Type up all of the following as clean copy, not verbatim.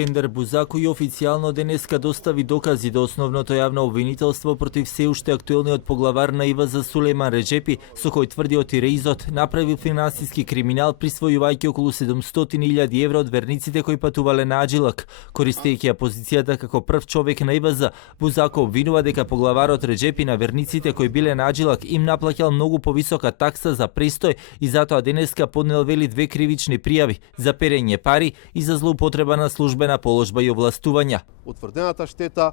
Скендер Бузаку и официјално денеска достави докази до основното јавно обвинителство против се уште актуелниот поглавар на ИВЗ Сулејман Реџепи, со кој тврди од Рейзот направил финансиски криминал присвојувајќи околу 700.000 евра од верниците кои патувале на Аджилак. Користејќи ја позицијата како прв човек на ИВЗ, Бузаку обвинува дека поглаварот Реџепи на верниците кои биле на Аджилак им наплаќал многу повисока такса за престој и затоа денеска поднел вели 2 кривични пријави за перење пари и за злоупотреба на службена положба и овластувања. Утврдената штета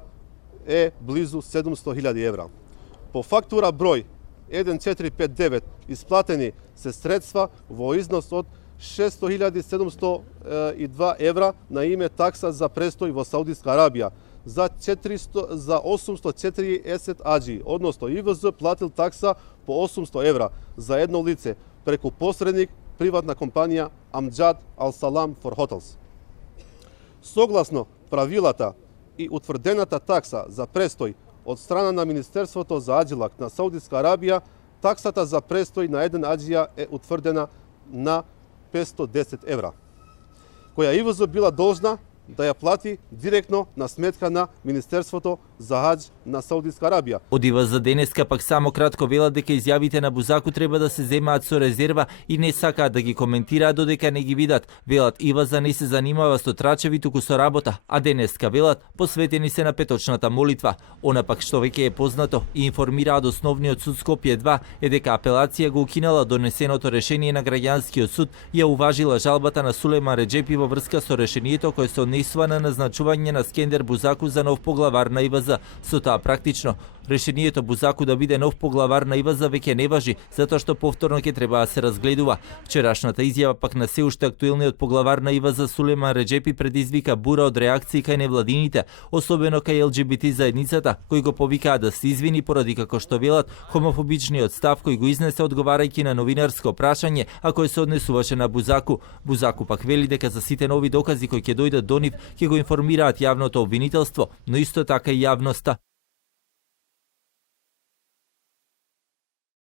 е близу 700.000 евра. По фактура број 1459 исплатени се средства во износ од 600.702 евра на име такса за престој во Саудиска Арабија за 840 аджи, односно ИВЗ платил такса по 800 евра за едно лице преку посредник приватна компанија Амџад Ал Салам for Hotels. Согласно правилата и утврдената такса за престој од страна на Министерството за Аджилак на Саудиска Арабија, таксата за престој на еден аджија е утврдена на 510 евра, која ИВЗ била должна да ја плати директно на сметка на Министерството за Хаџ на Саудиска Арабија. Од ИВЗ денеска пак само кратко велат дека изјавите на Бузаку треба да се земаат со резерва и не сакаат да ги коментираат додека не ги видат. Велат ИВЗ не се занимава со трачеви туку со работа, а денеска велат посветени се на петочната молитва. Она пак што веќе е познато и информираат основниот суд Скопје 2 е дека апелација го укинала донесеното решение на граѓанскиот суд и ја уважила жалбата на Сулејман Реџепи во врска со решението кое се однесува на назначување на Скендер Бузаку за нов поглавар на ИВЗ. Со тоа практично решението Бузаку да биде нов поглавар на ИВЗ веќе не важи, затоа што повторно ќе треба да се разгледува. Вчерашната изјава пак на се уште актуелниот поглавар на ИВЗ Сулејман Реџепи предизвика бура од реакции кај невладините, особено кај ЛГБТ заедницата, кои го повикаа да се извини поради како што велат хомофобичниот став кој го изнесе одговарајќи на новинарско прашање, а кој се однесуваше на Бузаку. Бузаку пак вели дека за сите нови докази кои ќе дојдат до нив ќе го информираат јавното обвинителство, но исто така и јавноста.